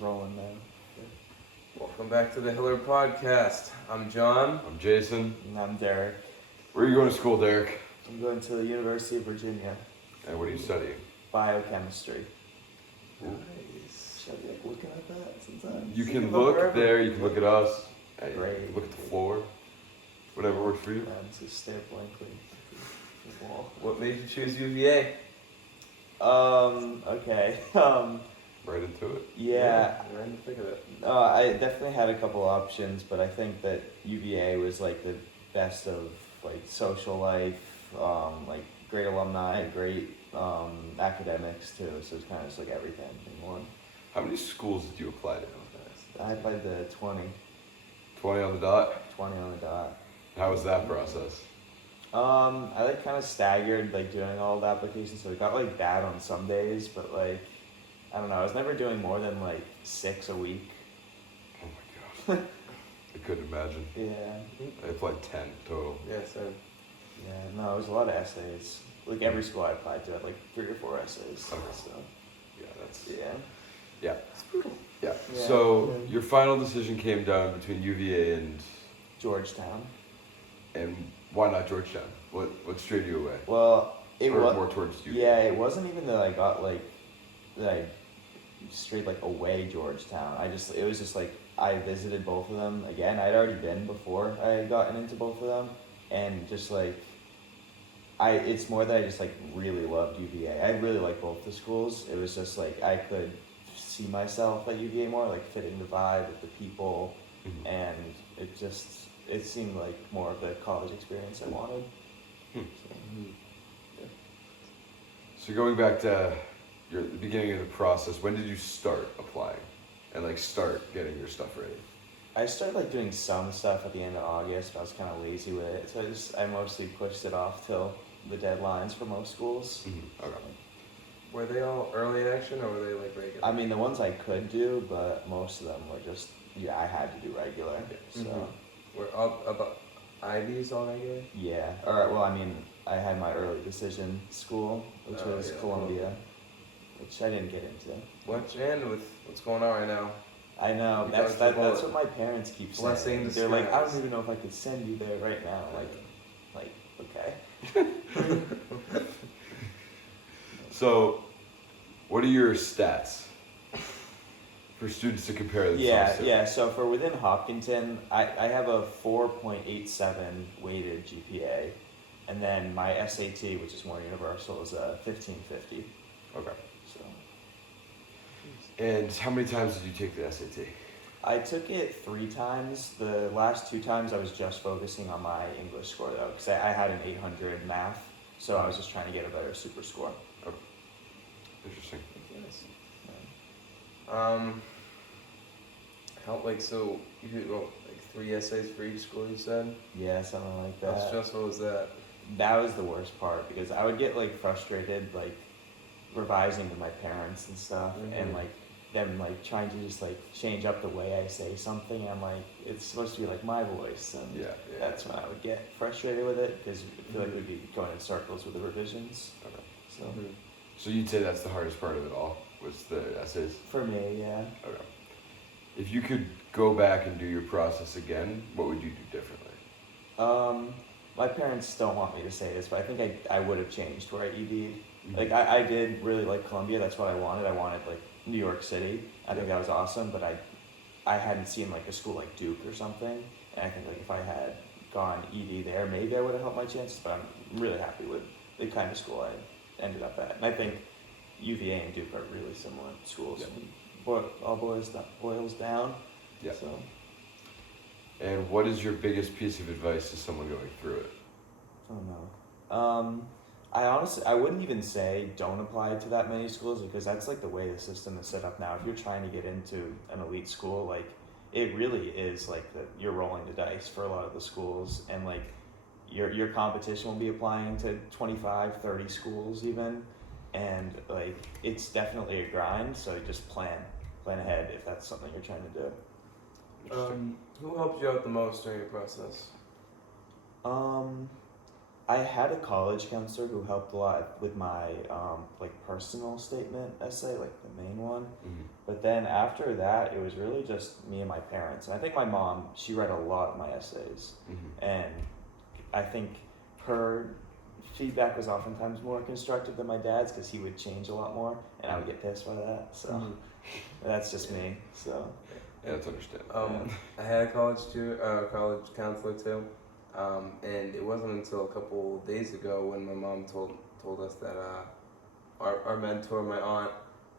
rolling, man. Welcome back to the Hiller Podcast. I'm John. I'm Jason. And I'm Derek. Where are you going to school, Derek? I'm going to the University of Virginia. And what are you studying? Biochemistry. Nice. Should I be like looking at that sometimes? You can look there, you can look at us, and you Great. can look at the floor. Whatever works for you. Just stare blankly at the wall. What made you choose UVA? Okay. Right into it. Yeah. Right in the thick of it. I definitely had a couple options, but I think that UVA was like the best of like social life, like great alumni, great academics too. So it's kind of just like everything in one. How many schools did you apply to? I applied to 20 20 on the dot? 20 on the dot. How was that process? I like kind of staggered like doing all the applications, so it got like bad on some days, but like I don't know, I was never doing more than like 6 a week. Oh my gosh. I couldn't imagine. Yeah. I applied 10 total. Yeah, so Yeah, no, it was a lot of essays. Like every school I applied to had like 3 or 4 essays. Okay. So Yeah, that's... yeah. Yeah. it's brutal. Yeah. Yeah. So, Yeah. your final decision came down between UVA Georgetown. and why not Georgetown? What strayed you away? Well, it Or was more towards UVA? yeah, it wasn't even that I got like that I straight like away Georgetown. It was just like I visited both of them again. I'd already been before I had gotten into both of them, and just like it's more that I just like really loved UVA. I really like both the schools. It was just like I could see myself at UVA more, like fitting the vibe with the people, Mhm. and it seemed like more of the college experience I wanted. Hmm. So, So going back to the beginning of the process, when did you start applying and like start getting your stuff ready? I started like doing some stuff at the end of August, but I was kind of lazy with it, so I mostly pushed it off till the deadlines for most schools. Okay. Were they all early action or were they like regular? I mean, the ones I could do, but most of them were just I had to do regular. So Mhm. Were all about IVs all regular? yeah, well, I mean, I had my early decision school, which Oh, was yeah. Columbia, which I didn't get into. And with what's going on right now? I know You that's dodged the that's bullet. what my parents keep saying. Blessing in They're like, I disguise. don't even know if I could send you there right now. Like okay. So, what are your stats for students to compare themselves to? Yeah. So for within Hopkinton, I have a 4.87 weighted GPA, and then my SAT, which is more universal, is a 1550. Okay. So And how many times did you take the SAT? I took it 3 times. The last 2 times I was just focusing on my English score though, because I had an 800 math, so I was just trying to get a better super score. Interesting. Yes. How so you did what, like 3 essays for each school you said? Yeah, something like How that. stressful was that? That was the worst part because I would get like frustrated like revising with my parents and stuff, and Mhm. like them like trying to just like change up the way I say something. I'm like, it's supposed to be like my voice, and Yeah. that's when I would get frustrated with it because I feel like we'd be going in circles with the revisions. Okay. So Mhm. So you'd say that's the hardest part of it all, was the essays? for me, yeah. Okay. If you could go back and do your process again, what would you do differently? My parents don't want me to say this, but I think I would have changed where I ED'd. Mhm. Like I did really like Columbia. That's what I wanted. I wanted like New York City. I think Yeah. that was awesome, but I hadn't seen like a school like Duke or something. And I think like if I had gone ED there, maybe I would have helped my chances. But I'm really happy with the kind of school I ended up at. And I think UVA and Duke are really similar schools. Yeah. All boils down. Yeah. So And what is your biggest piece of advice to someone going through it? I don't know. I wouldn't even say don't apply to that many schools because that's like the way the system is set up now. If you're trying to get into an elite school, like it really is like that you're rolling the dice for a lot of the schools, and like your competition will be applying to 25, 30 schools even, and like it's definitely a grind. So just plan ahead if that's something you're trying to do. Interesting. Who helped you out the most during your process? I had a college counselor who helped a lot with my like personal statement essay, like the main one. Mhm. But then after that, it was really just me and my parents. And I think my mom, she read a lot of my essays, Mhm. and I think her feedback was oftentimes more constructive than my dad's because he would change a lot more, and I would get pissed by that. So Mhm. that's just me. So Yeah, that's understandable. I had a college counselor too, and it wasn't until a couple days ago when my mom told us that our mentor, my aunt,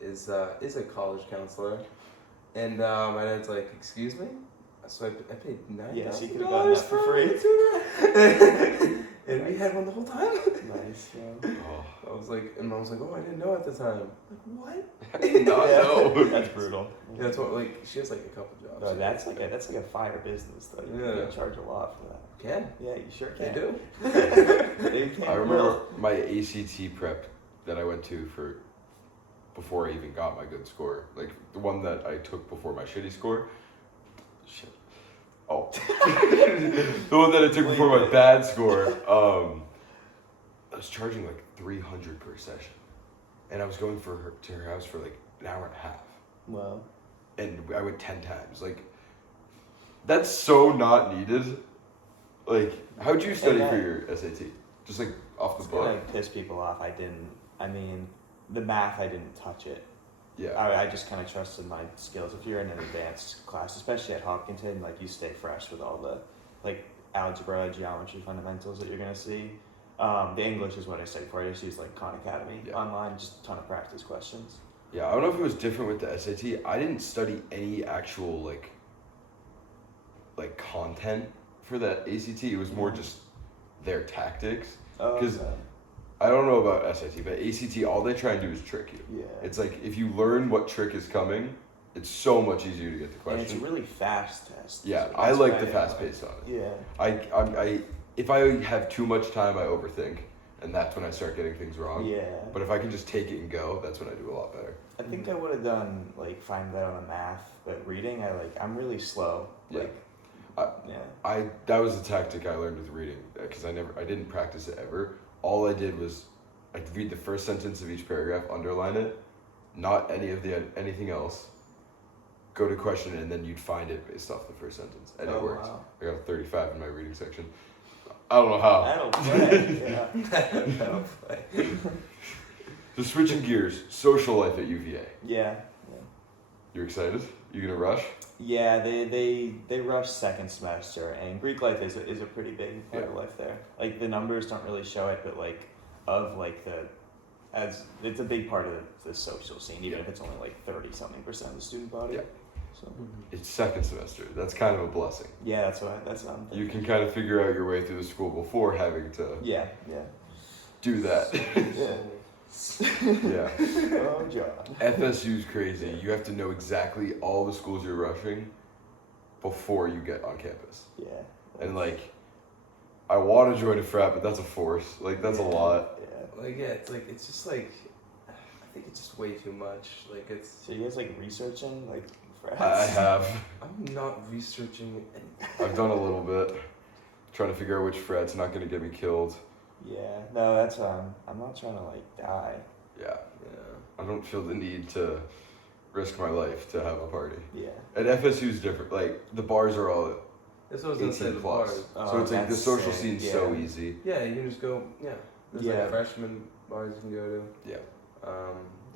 is a college counselor, and my dad's like, "Excuse me." So I paid yes, you $9,000 could have gotten that for free. tutor, and we had one the whole time. Nice. Yeah. Oh. I was like, and mom was like, "Oh, I didn't know at the time." I'm like, what? I did not know. That's brutal. Yeah, that's what, like, she has like a couple jobs. No, that's like a fire business though. You Yeah. can charge a lot for that. Can Yeah, you sure they can. do? They can. I remember my ACT prep that I went to for before I even got my good score. Like the one that I took before my shitty score. Shit. Oh. The one that I took before my bad score. I was charging like $300 per session, and I was going to her house for like an hour and a half, Well, and I went 10 times. Like that's so not needed. Like, how'd you study for your SAT? Just like off the it's gonna book? piss people off. I mean, the math, I didn't touch it. Yeah. I just kind of trusted my skills. If you're in an advanced class, especially at Hopkinton, like you stay fresh with all the like algebra, geometry fundamentals that you're gonna see. The English is what I studied for. I just use like Khan Academy online, just a ton of practice questions. Yeah, I don't know if it was different with the SAT. I didn't study any actual like content for that ACT. It was more just their tactics. Because I don't know about SAT, but ACT, all they try and do is trick you. yeah, It's like if you learn what trick is coming, it's so much easier to get the and question. it's a really fast test. Yeah, so I that's like what the fast pace on it. Yeah, I if I have too much time, I overthink, and that's when I start getting things wrong. yeah. But if I can just take it and go, that's when I do a lot better. I think I would have done like fine that on the math, but reading, I'm really slow. Yeah. Like, I that was the tactic I learned with reading because I didn't practice it ever. All I did was I'd read the first sentence of each paragraph, underline it, not anything else. Go to question and then you'd find it based off the first sentence, and it worked. Wow. I got a 35 in my reading section. I don't know how. I don't play. Yeah. I don't play. Just switching gears, social life at UVA. Yeah. You're excited? You gonna rush? Yeah, they rush second semester, and Greek life is a pretty big part of life there. Like the numbers don't really show it, but like of like it's a big part of the social scene, even if it's only like 30-something% of the student body. Yeah. So It's second semester. That's kind of a blessing. yeah, that's what I'm thinking. You can kind of figure out your way through the school before having to Yeah. do that. Yeah. Yeah. Oh, John. FSU's crazy. You have to know exactly all the schools you're rushing before you get on campus. Yeah. And like, I want to join a frat, but that's a force. Like, that's a lot. Yeah. Like, yeah, it's just like, I think it's just way too much. Like, it's, So you guys like researching like frats? I have. I'm not researching I've done a little bit. Trying to figure out which frat's not going to get me killed. Yeah. No, that's I'm not trying to like die. Yeah. Yeah. I don't feel the need to risk my life to have a party. Yeah. And FSU's different. Like, the bars are all That's what I was gonna say, 18 the plus. bars. Oh, So it's like the that's social sick, scene's yeah. so easy. Yeah, you can just go, yeah. There's Yeah. like freshman bars you can go to. Yeah.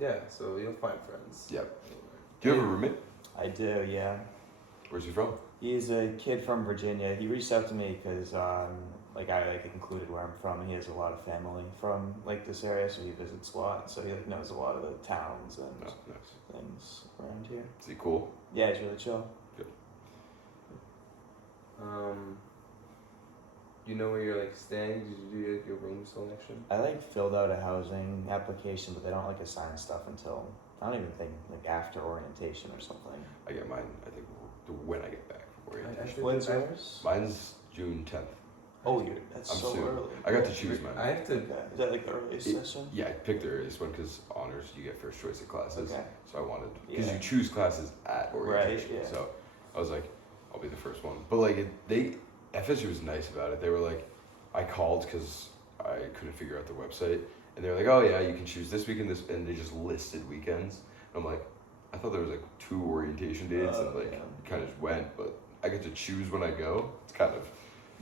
Yeah, so you'll find friends. Yep. Do you have a roommate? I do. Yeah. Where's he from? He's a kid from Virginia. He reached out to me because like I like included where I'm from, and he has a lot of family from like this area, so he visits a lot. So he like knows a lot of the towns and No, nice. things around here. Is he cool? Yeah, he's really chill. You know where you're like staying? Did you do like, your room selection? I like filled out a housing application, but they don't like assign stuff until I don't even think like after orientation or something. I get mine, I think, when I get back from orientation. When's yours? Mine's June 10th. Oh, that's I'm so soon. early. I got to choose mine. I have to. Okay. Is that like the earliest session? Yeah, I picked the earliest one because honors, you get first choice of classes. Okay. So I wanted, because Yeah. you choose classes at orientation. Right, yeah. So I was like, I'll be the first one. But like, FSU was nice about it. They were like, I called because I couldn't figure out their website, and they're like, oh yeah, you can choose this weekend, this, and they just listed weekends. And I'm like, I thought there was like 2 orientation dates, and like it kind of just went, but I get to choose when I go. It's kind of,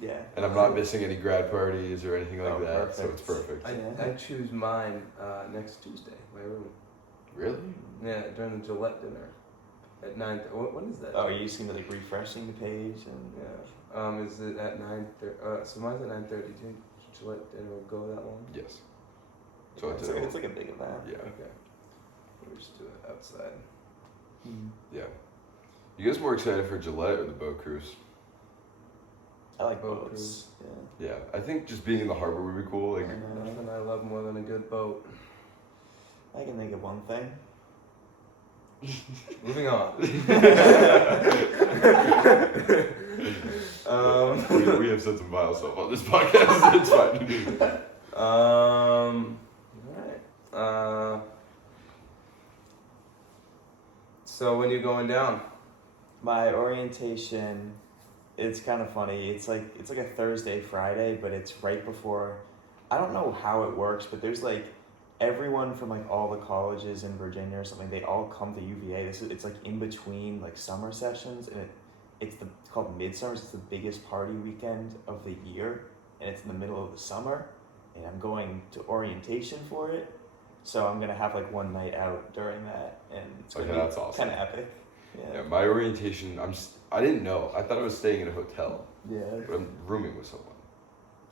Yeah. and I'm not missing any grad parties or anything like that, so it's perfect. I choose mine next Tuesday. My room. Really? Yeah, during the Gillette dinner at 9. What is that? Oh, are you just gonna like refreshing the page and? Yeah. Is it at 9:30? So mine's at 9:30. Do you think Gillette dinner will go that long? Yes. So It's like a big event. Yeah. Okay. We'll just do it outside. Yeah. You guys more excited for Gillette or the boat cruise? I like Boat boats. Yeah, I think just being in the harbor would be cool. Like, Nothing I love more than a good boat. I can think of one thing. Moving on. we have said some vile stuff on this podcast. It's fine. Alright. So when you're going down? My orientation, it's kind of funny. It's like a Thursday, Friday, but it's right before. I don't know how it works, but there's like everyone from like all the colleges in Virginia or something. They all come to UVA. It's like in between like summer sessions, and it's called Midsummers. It's the biggest party weekend of the year, and it's in the middle of the summer. And I'm going to orientation for it, so I'm gonna have like one night out during that, and it's gonna that's be awesome. kind of epic. Yeah, my orientation, I didn't know. I thought I was staying in a hotel. Yeah. But I'm rooming with someone.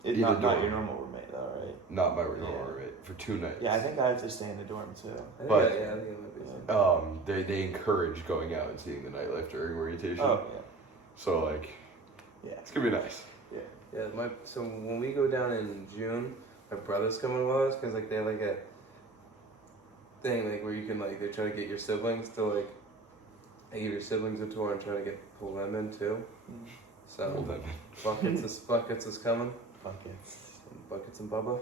It's In a not dorm. your normal roommate though, right? Not my normal roommate for 2 nights. Yeah, I think I have to stay in the dorm too. I think But- I think it might be. They encourage going out and seeing the nightlife during orientation. Oh So like, yeah. it's gonna be nice. Yeah, so when we go down in June, my brother's coming with us because like they have like a thing like where you can like they try to get your siblings to like they give your siblings a tour and try to pull them in too. So Well then, buckets is coming. Buckets. Buckets and Bubba.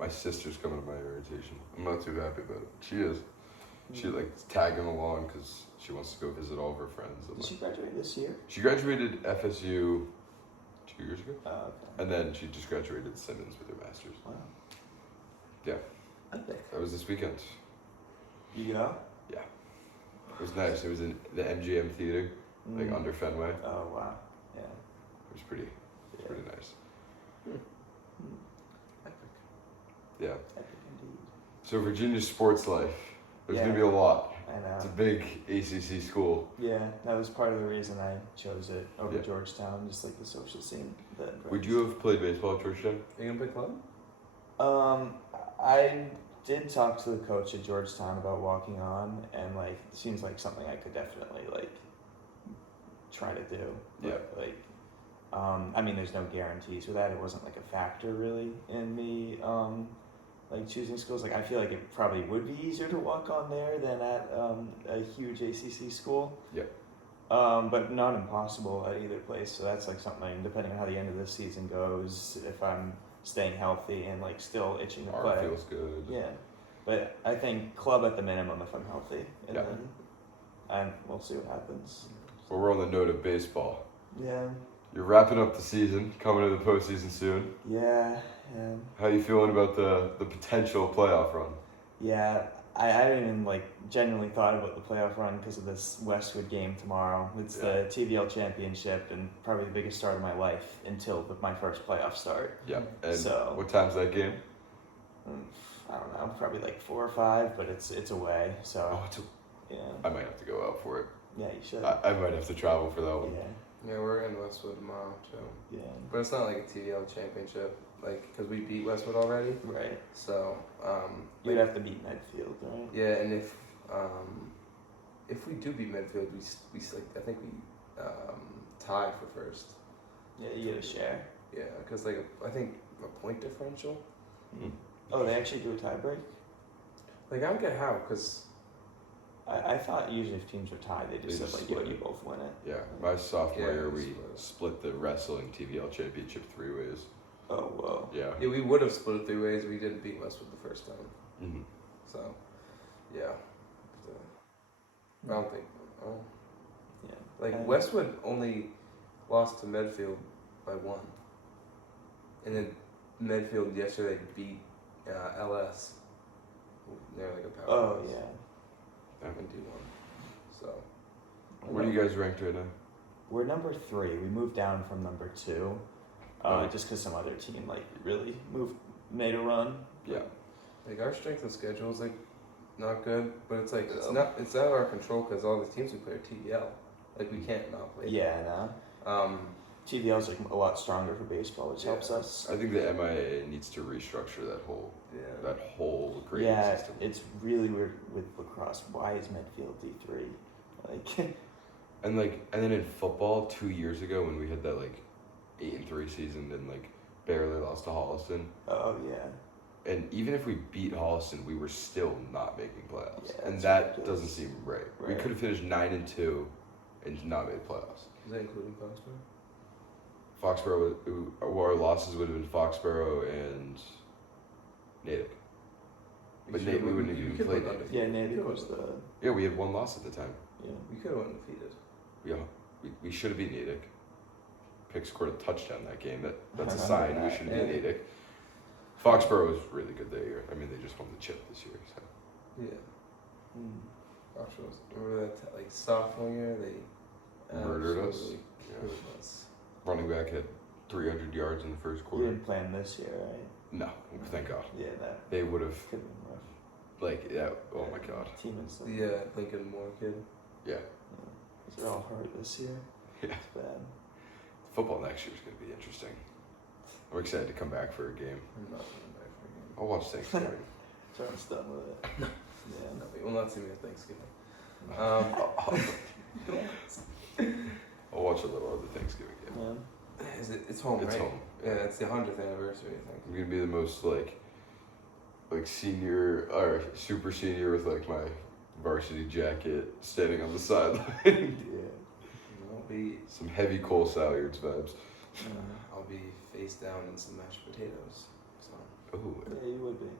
my sister's coming to my orientation. I'm not too happy about it. She is. She like tagging along because she wants to go visit all of her friends. Did she graduate this year? She graduated FSU 2 years ago, Oh, okay. and then she just graduated Simmons with her master's. Wow. Yeah. Epic. That was this weekend. You go? It was nice. It was in the MGM theater, like under Fenway. Oh wow. Yeah. It was pretty nice. Epic. Yeah. Epic indeed. So Virginia sports life. There's Yeah. gonna be a lot. I know. It's a big ACC school. Yeah, that was part of the reason I chose it over Yeah. Georgetown, just like the social scene. Would you have played baseball at Georgetown? Are you gonna play club? I did talk to the coach at Georgetown about walking on, and like it seems like something I could definitely like try to do. Yeah. But, like, I mean, there's no guarantees with that. It wasn't like a factor really in me like choosing schools. Like I feel like it probably would be easier to walk on there than at a huge ACC school. Yeah. But not impossible at either place. So that's like something, depending on how the end of the season goes, if I'm staying healthy and like still itching to Arm play. feels good. Yeah, but I think club at the minimum if I'm healthy, and Yeah. then we'll see what happens. Well, we're on the note of baseball. Yeah, You're wrapping up the season, coming to the postseason soon. yeah. How you feeling about the potential playoff run? Yeah, I haven't even like genuinely thought about the playoff run because of this Westwood game tomorrow. It's the TVL championship and probably the biggest start of my life until my first playoff start. Yeah. And So- what time's that game? I don't know, probably like 4 or 5, but it's away. So Oh, yeah, I might have to go out for it. yeah, you should. I might have to travel for that one. Yeah, we're in Westwood tomorrow too. Yeah, But it's not like a TVL championship, like because we beat Westwood already. right. So You'd have to beat Medfield, right? yeah, and if we do beat Medfield, we like I think we tie for first. Yeah, you get a share. Yeah, because like I think a point differential. Oh, they actually do a tiebreak? Like I don't get how, because I thought usually if teams are tied, they just They said just like, yo, split you it. both win it. Yeah, my sophomore Yeah, year we we split the wrestling TVL championship 3 ways. Oh, whoa. Yeah. yeah, we would have split it 3 ways. We didn't beat Westwood the first time. Mm-hmm. So yeah, so, I don't think. Oh. Yeah. Like And- Westwood only lost to Medfield by 1, and then Medfield yesterday beat LS. They're like a power. Oh yeah. And D1. So. What are you guys ranked right now? We're number 3. We moved down from number 2, just because some other team like really made a run. Yeah. Like our strength of schedule is like not good, but it's like it's not out of our control because all the teams we play are TDL. Like we can't not play. Yeah, no. TVL's like a lot stronger for baseball, which helps us. I think the MIA needs to restructure that whole grading Yeah, system. it's really weird with lacrosse. Why is Medfield D3? Like, And then in football 2 years ago when we had that 8-3 season and barely lost to Holliston. oh yeah. And even if we beat Holliston, we were still not making playoffs. Yeah, and that's that ridiculous. doesn't seem right. We Right. could have finished 9-2 and not made playoffs. Is that including Foxborough? Foxborough, our losses would have been Foxborough and Natick. But we wouldn't have even played Natick. Yeah, Natick was the Yeah, we had one loss at the time. yeah. We could have went undefeated. We should have beat Natick. Pick scored a touchdown that game. That's a sign we should have beat Natick. Foxborough was really good that year. I mean, they just won the chip this year. So. Yeah. Mm. Foxborough was, remember that sophomore year they Murdered us. absolutely Yeah. killed us. Running back had 300 yards in the first You quarter. didn't plan this year, right? No, thank God. Yeah, that They would have could have been rough. oh my God. Team and stuff. The Lincoln Moore kid. Yeah. They're all hurt this year. Yeah. It's bad. Football next year is going to be interesting. I'm excited to come back for a game. I'm not coming back for a game. I'll watch Thanksgiving. So I'm done with it. Yeah. No, you will not see me at Thanksgiving. I'll watch a little of the Thanksgiving game. Man. It's home, It's right? home. Yeah, it's the 100th anniversary, I think. I'm gonna be the most senior or super senior with my varsity jacket, standing on the sideline. Yeah. I'll be Some heavy Cole Salyards vibes. I'll be face down in some mashed potatoes. So Oh, Yeah, you would be.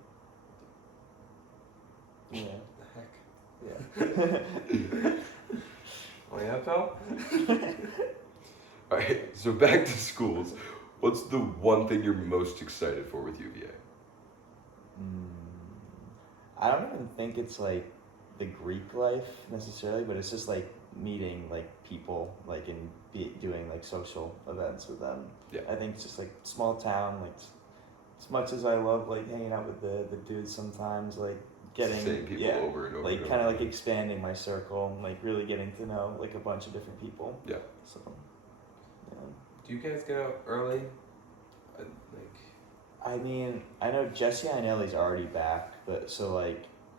Yeah. the heck. Yeah. Oh yeah, pal. all right. So back to schools. What's the one thing you're most excited for with UVA? I don't even think it's the Greek life necessarily, but it's just meeting people and doing social events with them. Yeah. I think it's just small town, as much as I love hanging out with the dudes sometimes, getting Same people over and over. and kind over. of expanding my circle, really getting to know a bunch of different people. Yeah. So yeah. Do you guys get out early? I mean, I know Jesse Ainelli's already back, but so I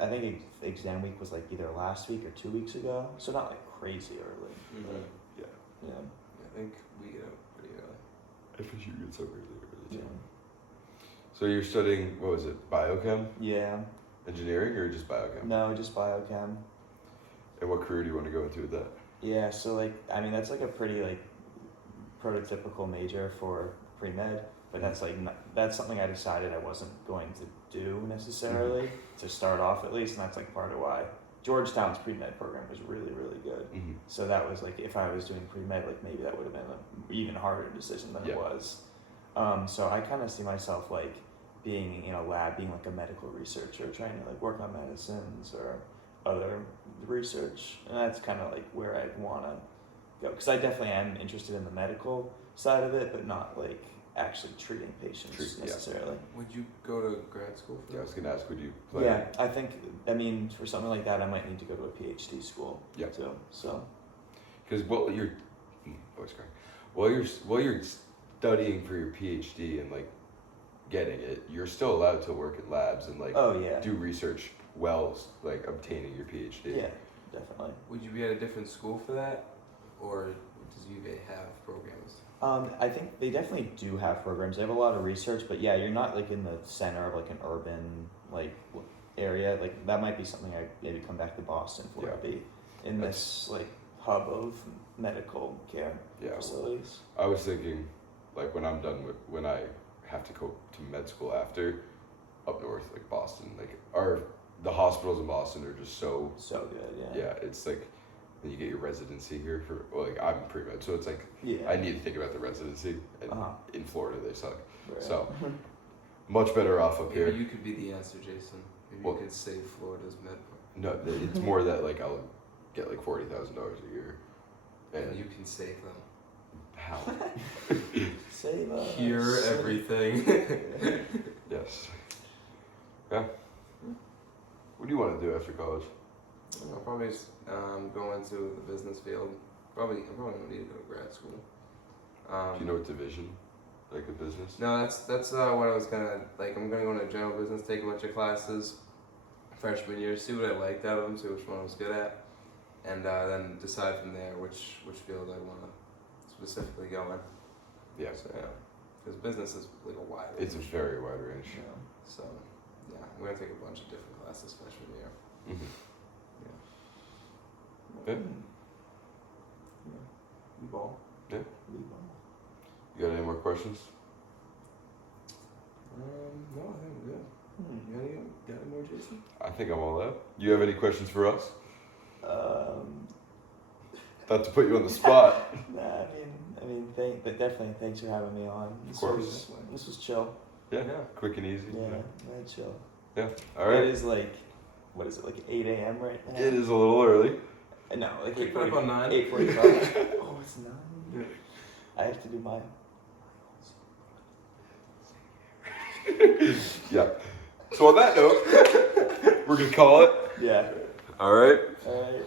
think exam week was either last week or 2 weeks ago, so not crazy early. Mm-hmm. Yeah. Yeah. I think we get out pretty early. FSU gets over really Yeah. too. So you're studying, what was it, biochem? Yeah. Engineering or just biochem? No, just biochem. And what career do you want to go into with that? Yeah, so I mean that's a pretty prototypical major for pre-med, but that's that's something I decided I wasn't going to do necessarily to start off at least, and that's part of why Georgetown's pre-med program was really really good. Mm-hmm. So that was if I was doing pre-med, maybe that would have been an even harder decision than it was. So I kind of see myself being in a lab, being a medical researcher, trying to work on medicines or other research, and that's kind of where I'd want to go, because I definitely am interested in the medical side of it, but not actually treating patients necessarily. Would you go to grad school for Yeah, I that? was going to ask, would you plan? Yeah, I think, I mean, for something like that, I might need to go to a PhD school. Yeah. Too, so. Because while you're studying for your PhD and getting it, you're still allowed to work in labs and Oh yeah. do research while obtaining your PhD. Yeah, definitely. Would you be at a different school for that, or does UVA have programs? I think they definitely do have programs. They have a lot of research, but yeah, you're not in the center of an urban area. That might be something I maybe come back to Boston for. Yeah. Be in this hub of medical care facilities. I was thinking, when I'm done when I have to go to med school after, up north, Boston, the hospitals in Boston are just so good. Yeah. yeah. It's then you get your residency here for I'm pre-med, so it's Yeah. I need to think about the residency, and Uh-huh. in Florida they suck. Right. So much better off up Maybe here. you could be the answer, Jason. Maybe Well- you could save Florida's med. No, it's more that like I'll get like $40,000 a year, And and you can save them. how? Save us. Cure everything. Yes. Yeah. What do you want to do after college? I'll probably just, go into the business field. I probably don't need to go to grad school. Do you know what division, like a business? No, that's what I was gonna like. I'm gonna go into general business, take a bunch of classes, freshman year, see what I liked out of them, see which one I was good at, and then decide from there which field I want to specifically go in. Yeah. So yeah, because business is like a wide. It's a range. very wide range. Yeah. So yeah, we're gonna take a bunch of different classes freshman year. Mm-hmm. Yeah. Yeah. We ball. Yeah. We ball. You got any more questions? No, I think I'm good. Hmm. You got any more, Jason? I think I'm all out. You have any questions for us? Not to put you on the spot. Nah, but definitely thanks for having me on. Of course. This was chill. Yeah. Yeah. Quick and easy. Yeah, very chill. Yeah. All right. It is like, what is it, like 8 a.m. right now? It is a little early. No, like Keep it up on 9. 8:45. Oh, it's 9. Yeah. I have to do my. Yeah. So on that note, we're gonna call it. Yeah. All right. All right.